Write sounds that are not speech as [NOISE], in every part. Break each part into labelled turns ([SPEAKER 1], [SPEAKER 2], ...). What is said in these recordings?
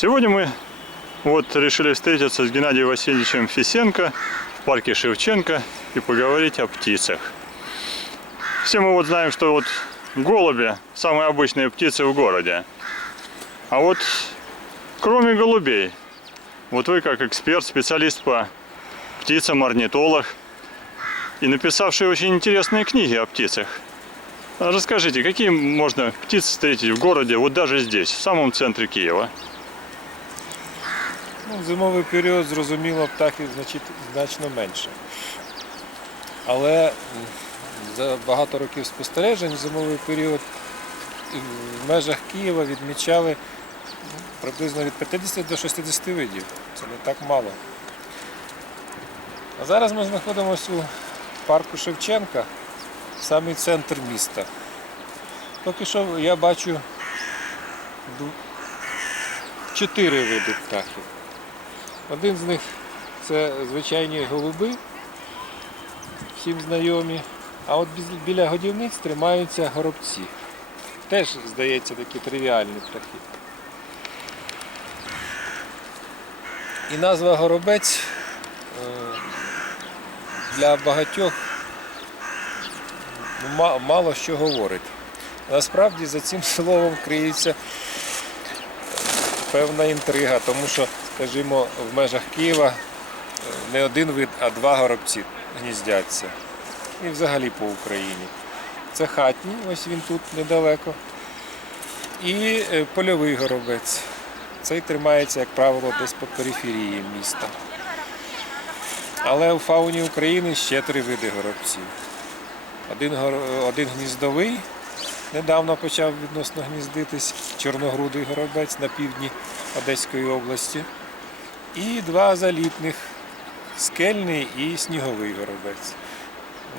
[SPEAKER 1] Сегодня мы вот решили встретиться с Геннадием Васильевичем Фисенко в парке Шевченко и поговорить о птицах. Все мы вот знаем, что вот голуби самые обычные птицы в городе. А вот кроме голубей, вот вы как эксперт, специалист по птицам, орнитолог и написавший очень интересные книги о птицах. А Расскажите, какие можно птиц встретить в городе, вот даже здесь, в самом центре Киева?
[SPEAKER 2] Ну, в зимовий період, зрозуміло, птахів значно менше. Але за багато років спостережень в зимовий період в межах Києва відмічали ну, приблизно від 50 до 60 видів. Це не так мало. А зараз ми знаходимося у парку Шевченка, самий центр міста. Поки що я бачу чотири види птахів. Один з них це звичайні голуби, всім знайомі. А от біля годівниць тримаються горобці. Теж, здається, такі тривіальні птахи. І назва горобець е, для багатьох ну, мало що говорить. Насправді за цим словом криється певна інтрига, тому що, скажімо, в межах Києва е, не один вид, а два горобці гніздяться. І взагалі по Україні. Це хатній, ось він тут недалеко. І е, польовий горобець. Цей тримається, як правило, десь по периферії міста. Але у фауні України ще три види горобців. Один, один гніздовий, недавно почав відносно гніздитись чорногрудий горобець на півдні Одеської області. І два залітних скельний і сніговий горобець.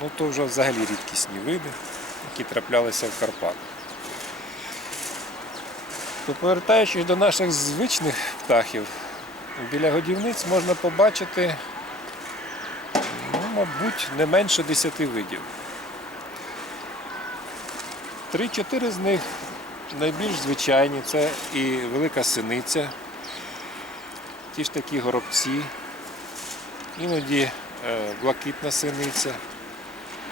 [SPEAKER 2] Ну то вже взагалі рідкісні види, які траплялися в Карпатах. То повертаючись до наших звичних птахів, біля годівниць можна побачити, ну, мабуть, не менше 10 видів. Три-чотири з них найбільш звичайні це і велика синиця, ті ж такі горобці, іноді е, блакитна синиця.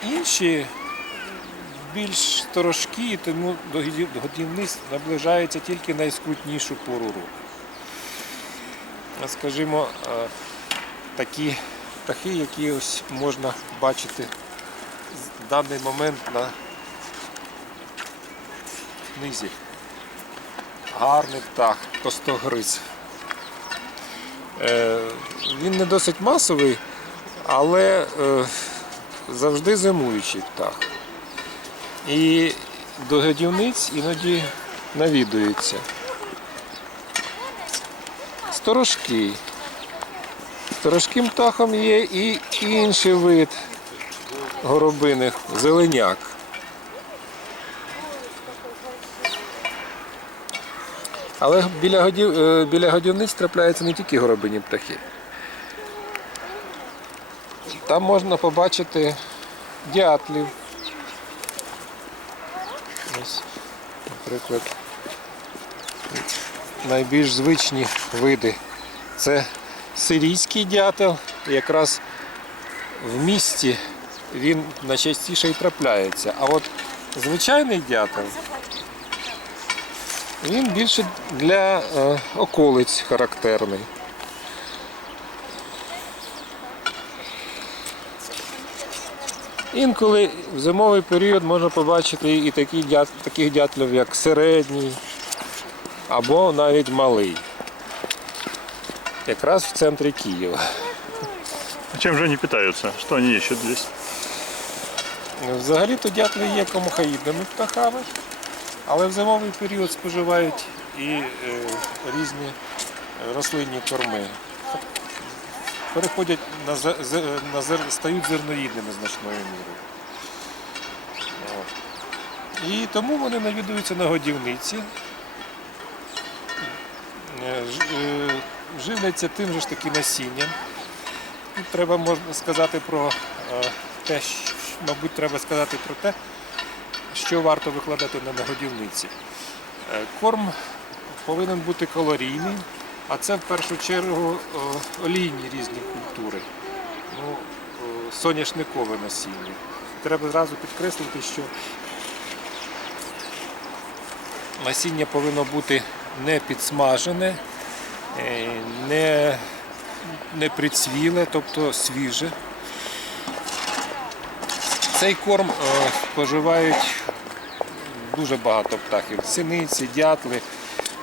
[SPEAKER 2] Інші більш сторожкі, і тому до годівниць наближаються тільки найскрутнішу пору року. Скажімо, е, такі птахи, які ось можна бачити в даний момент на низі. Гарний птах, костогриз. Е, Він не досить масовий, але е, завжди зимуючий птах. І до годівниць іноді навідується. Сторожкий. Сторожким птахом є і інший вид горобиних зеленяк. Але біля, годів, е, біля годівниць трапляються не тільки горобині птахи. Там можна побачити дятлів. Ось, наприклад, найбільш звичні види. Це сирійський дятел. Якраз в місті він найчастіше і трапляється. А от звичайний дятел він більше для е, околиць характерний. Інколи в зимовий період можна побачити і такі таких дятлів, як середній або навіть малий. Якраз в центрі Києва.
[SPEAKER 1] А Чем же они питаются? Что они ищут здесь?
[SPEAKER 2] Взагалі-то дятли є комахаїдними птахами, але в зимовий період споживають і е, різні рослинні корми. Переходять на, на зер, стають зерноїдними значною мірою. І тому вони навідуються на годівниці, е, е, живляться тим же ж таки насінням. Тут треба можна сказати про те, щ- мабуть, треба сказати про те, що варто викладати на нагодівниці. Е, Корм повинен бути калорійний, А це в першу чергу олійні різні культури. Ну, соняшникове насіння. Треба зразу підкреслити, що насіння повинно бути не підсмажене, е, не, не прицвіле, тобто свіже. Цей корм е, споживають дуже багато птахів. Синиці, дятли,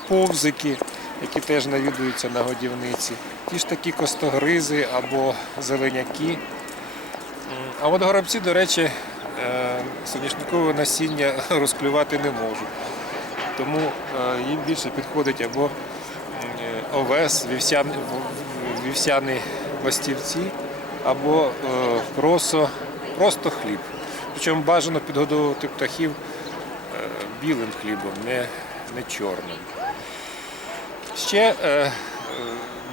[SPEAKER 2] повзики, які теж навідуються на годівниці. Ті ж такі костогризи або зеленяки. А от горобці, до речі, е, соняшникове насіння [LAUGHS] розклювати не можуть. Тому е, їм більше підходить або е, овес, вівсян, в- вівсяні пластівці, або просо, просто хліб. Причому бажано підгодовувати птахів білим хлібом, не, не чорним. Ще, е, е,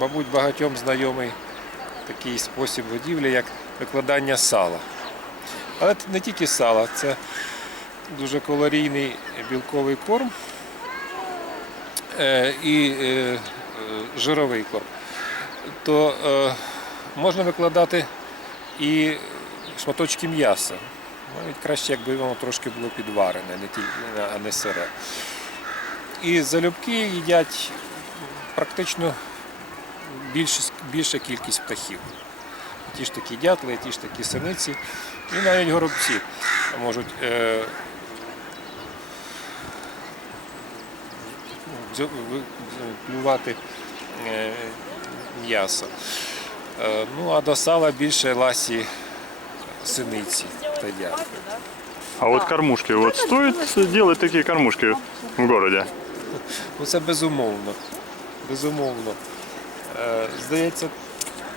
[SPEAKER 2] мабуть, багатьом знайомий такий спосіб годівлі, як викладання сала. Але не тільки сала, це дуже калорійний білковий корм е, і жировий корм. То можна викладати і шматочки м'яса. Навіть краще, якби воно трошки було підварене, не тільки, а не сире. І залюбки їдять практично більше, більша кількість птахів. Ті ж такі дятли, ті ж такі синиці, і навіть горобці можуть е, клювати е, м'ясо. Е, ну а до сала більше ласі синиці дятли.
[SPEAKER 1] А вот кормушки, вот стоит делать такие кормушки в городе?
[SPEAKER 2] Ну це безумовно. Безумовно. Е, Здається,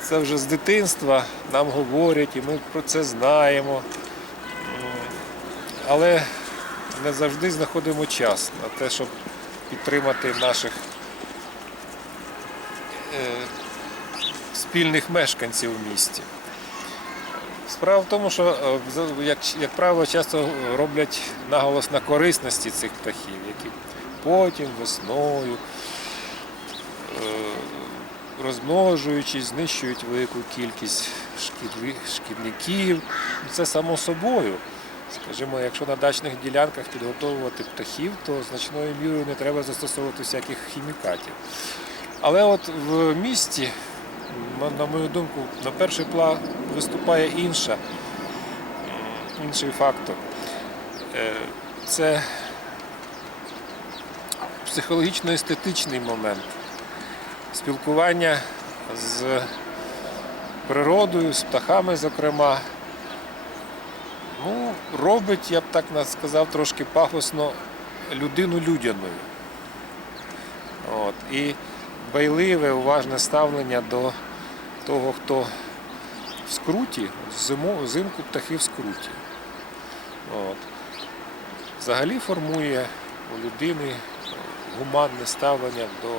[SPEAKER 2] це вже з дитинства нам говорять, і ми про це знаємо. М, Але не завжди знаходимо час на те, щоб підтримати наших е, спільних мешканців в місті. Справа в тому, що е, як, як правило, часто роблять наголос на корисності цих птахів, які потім весною, е, розмножуючись, знищують велику кількість шкідників. Це само собою. Скажімо, якщо на дачних ділянках підготовувати птахів, то значною мірою не треба застосовувати всяких хімікатів. Але от в місті, на мою думку, на перший план виступає інша, інший фактор. Е, Це психологічно-естетичний момент спілкування з природою, з птахами, зокрема, ну, робить, я б так сказав, трошки пафосно людину людяною. От. І байливе, уважне ставлення до того, хто в скруті, зиму, взимку птахи в скруті. От. Взагалі формує у людини е, гуманне ставлення до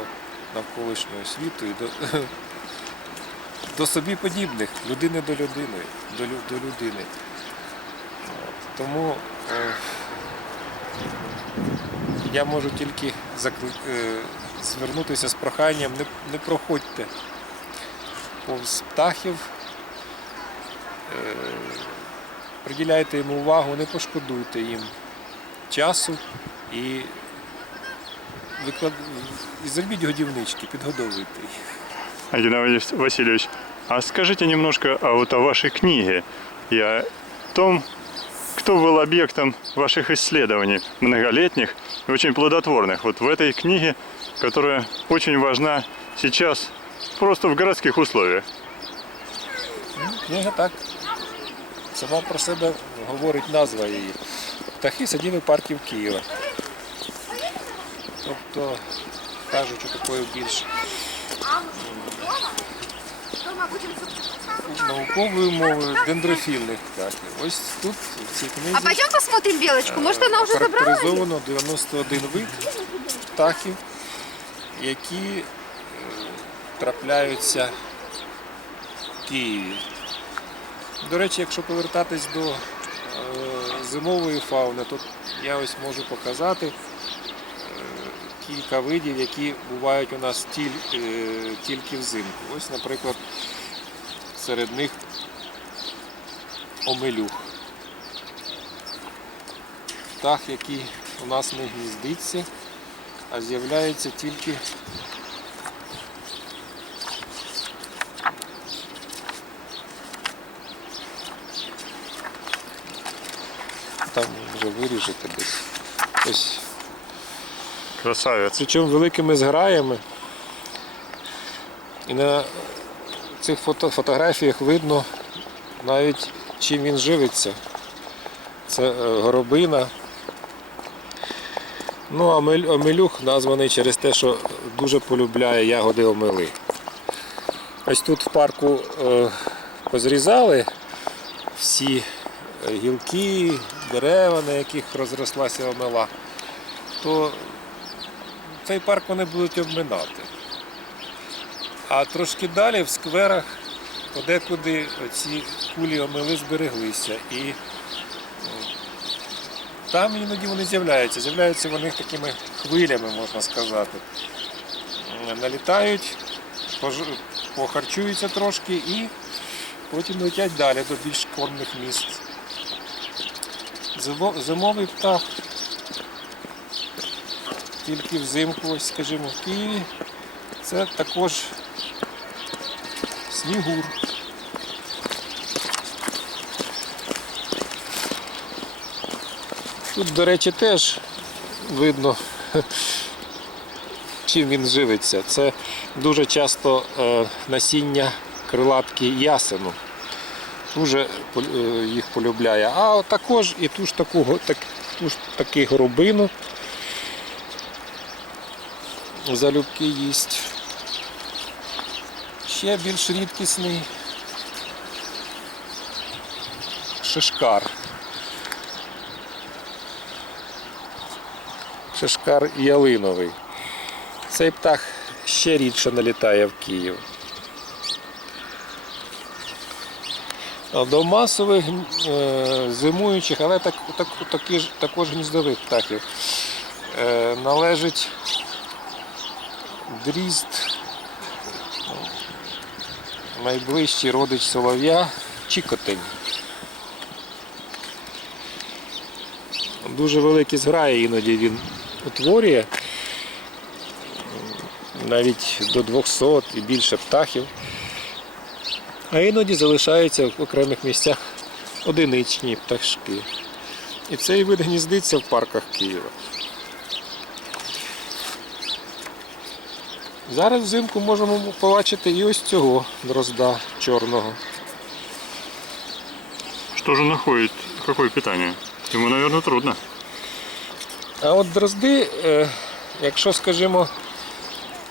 [SPEAKER 2] навколишнього світу і до, [LAUGHS] до собі подібних, людини до людини, до, до людини. От. Тому е, я можу тільки закли- е, звернутися з проханням, не, не проходьте повз птахів, е, приділяйте їм увагу, не пошкодуйте їм часу і, виклад... і зробіть годівнички, підгодовуйте їх.
[SPEAKER 1] Геннадий Васильевич, а скажите немножко о, вот о вашей книге и о том, кто был объектом ваших исследований, многолетних и очень плодотворных. Вот в этой книге, которая очень важна сейчас просто в городских условиях.
[SPEAKER 2] Книга так. Сама про себе говорить назва її. Птахи сиділи парків Києва. Тобто, кажучи такою більш науковою мовою дендрофільних птахів. Ось тут в цій книзі
[SPEAKER 3] А пойдем посмотрим белочку. Может, она уже забрала?
[SPEAKER 2] характеризовано 91 вид птахів, які е, трапляються в Києві. До речі, якщо повертатись до е, зимової фауни, то я ось можу показати е, кілька видів, які бувають у нас е, тільки взимку. Ось, наприклад, серед них омелюх. Птах, який у нас не гніздиться, а з'являється тільки там вже виріжете десь. Ось
[SPEAKER 1] Красавец.
[SPEAKER 2] Причому великими зграями. І на цих фото, фотографіях видно навіть чим він живиться. Це е, горобина. Ну, а омелюх названий через те, що дуже полюбляє ягоди омели. Ось тут в парку е, позрізали всі е, гілки, дерева, на яких розрослася омела, то цей парк вони будуть обминати. А трошки далі в скверах подекуди ці кулі омели збереглися. І там іноді вони з'являються. З'являються вони такими хвилями, можна сказати. Налітають, похарчуються трошки і потім летять далі до більш кормних місць. Зимо- Зимовий птах тільки взимку, ось, скажімо, в Києві. Це також снігур. Тут, до речі, теж видно, [LAUGHS] чим він живиться. Це дуже часто е, насіння крилатки ясену. Дуже е, їх полюбляє. А також і ту ж таку, так, ту ж таки горобину залюбки їсть. Ще більш рідкісний шишкар. Шишкар ялиновий. Цей птах ще рідше налітає в Київ. До масових е, зимуючих, але так, так, такі також гніздових птахів е, належить дрізд, найближчий родич солов'я, чікотень. Дуже великі зграї іноді він утворює, навіть до 200 і більше птахів. А іноді залишаються в окремих місцях одиничні пташки. І цей вид гніздиться в парках Києва. Зараз взимку можемо побачити і ось цього дрозда чорного.
[SPEAKER 1] Что же находит? Какое питание? Ему, наверное, трудно.
[SPEAKER 2] А от дрозди, е, якщо, скажімо,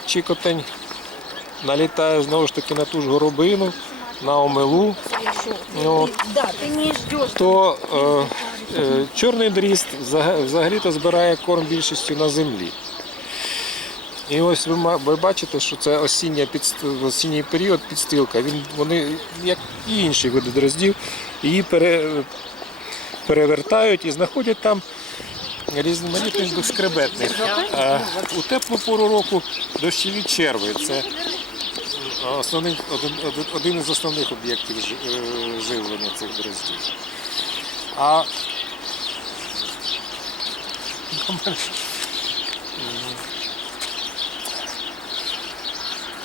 [SPEAKER 2] чікотень налітає знову ж таки на ту ж горобину, на омелу, ну, от, то е, е, чорний дрізд взагалі-то збирає корм більшістю на землі. І ось ви, ви бачите, що це осіння підст- осінній період підстилка. Він, вони, як і інші види дроздів, її пере, перевертають і знаходять там різноманітних безскребетних. А у теплу пору року дощові черви. Це основний, один, один, із основних об'єктів е, живлення цих дроздів. А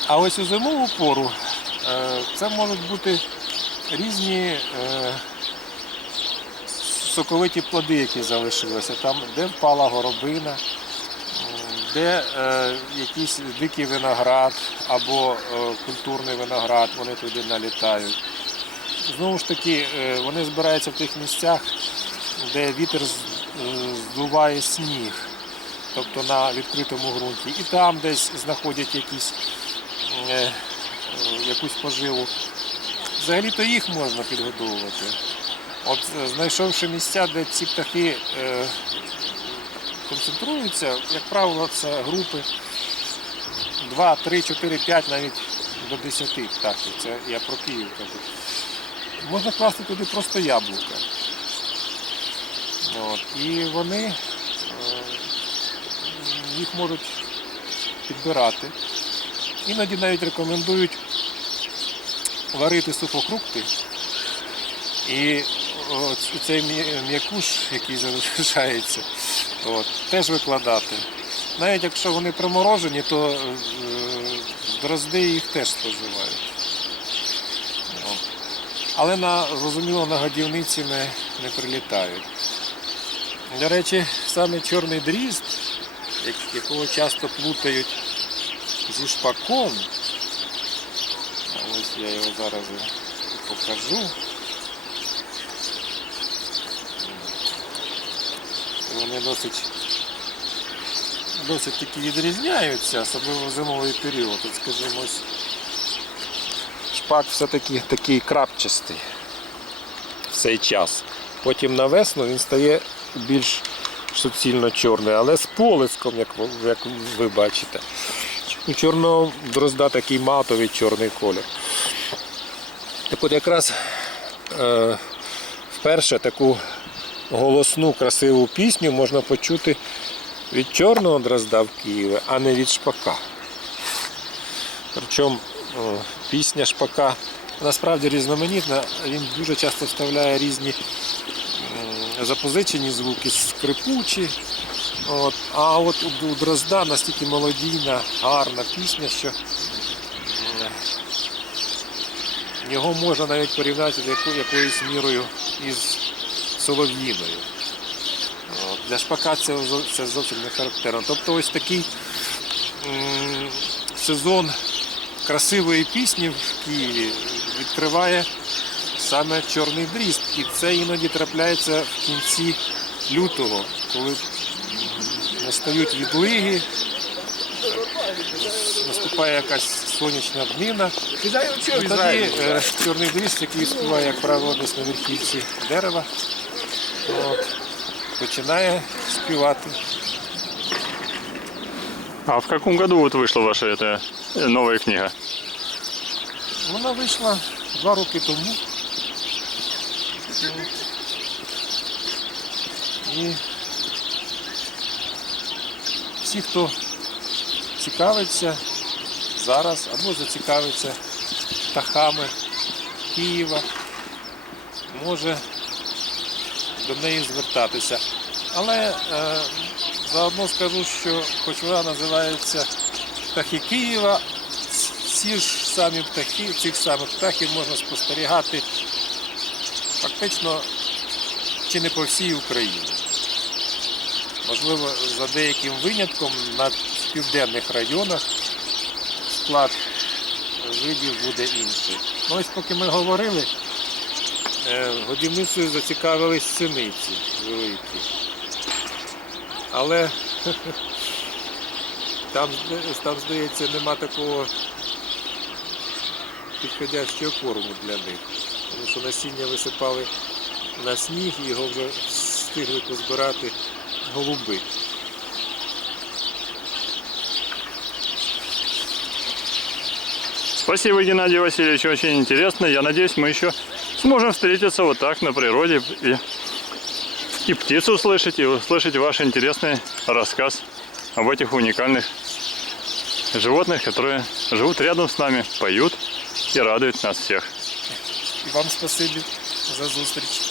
[SPEAKER 2] А ось у зимову пору е, це можуть бути різні е, соковиті плоди, які залишилися. Там, де впала горобина, де е, якийсь дикий виноград або е, культурний виноград, вони туди налітають. Знову ж таки, е, вони збираються в тих місцях, де вітер е, здуває сніг, тобто на відкритому ґрунті. І там десь знаходять якісь, е, е, якусь поживу. Взагалі-то їх можна підгодовувати. От е, знайшовши місця, де ці птахи е, концентруються, як правило, це групи 2, 3, 4, 5, навіть до 10 птахів. Це я про Київ кажу. Можна класти туди просто яблука. От. І вони е, їх можуть підбирати. Іноді навіть рекомендують варити сухофрукти. І цей м'якуш, який залишається, от, теж викладати. Навіть якщо вони приморожені, то е, дрозди їх теж споживають. От. Але на, зрозуміло, на годівниці не, не прилітають. До речі, саме чорний дрізд, якого часто плутають зі шпаком. Ось я його зараз покажу. Вони досить, досить таки відрізняються, особливо в зимовий період. От, скажімо, шпак все-таки такий крапчастий в цей час. Потім на весну він стає більш суцільно чорний, але з полиском, як, ви- як ви бачите. У чорного дрозда такий матовий чорний колір. Так от якраз е, вперше таку голосну, красиву пісню можна почути від чорного дрозда в Києві, а не від шпака. Причому пісня шпака насправді різноманітна, він дуже часто вставляє різні запозичені звуки, скрипучі. От. А от у- Дрозда настільки молодійна, гарна пісня, що його можна навіть порівняти якоюсь мірою із Солов'їною. Для шпака це, це зовсім не характерно. Тобто ось такий м, сезон красивої пісні в Києві відкриває саме Чорний дріст. І це іноді трапляється в кінці лютого, коли настають відлиги, наступає якась сонячна днина. І тоді е, чорний дріст, який співає, як правило, десь на верхівці дерева, от, починає співати.
[SPEAKER 1] А в каком году вот вышла ваша эта э, новая книга?
[SPEAKER 2] Вона вийшла два роки тому. І всі, хто цікавиться зараз або зацікавиться птахами Києва, може до неї звертатися. Але е, заодно скажу, що хоч вона називається птахи Києва, ці ж самі птахи, цих самих птахів можна спостерігати фактично чи не по всій Україні. Можливо, за деяким винятком на південних районах склад видів буде інший. Ну ось поки ми говорили, годівницею зацікавились синиці великі. Але [LAUGHS] там, там, здається, нема такого підходящого корму для них. Тому що насіння висипали на сніг і його вже встигли позбирати голуби.
[SPEAKER 1] Спасибо, Геннадий Васильевич, очень интересно. Я надеюсь, мы еще сможем встретиться вот так на природе и, и птицу услышать, и услышать ваш интересный рассказ об этих уникальных животных, которые живут рядом с нами, поют и радуют нас всех.
[SPEAKER 2] І вам спасибі за зустріч.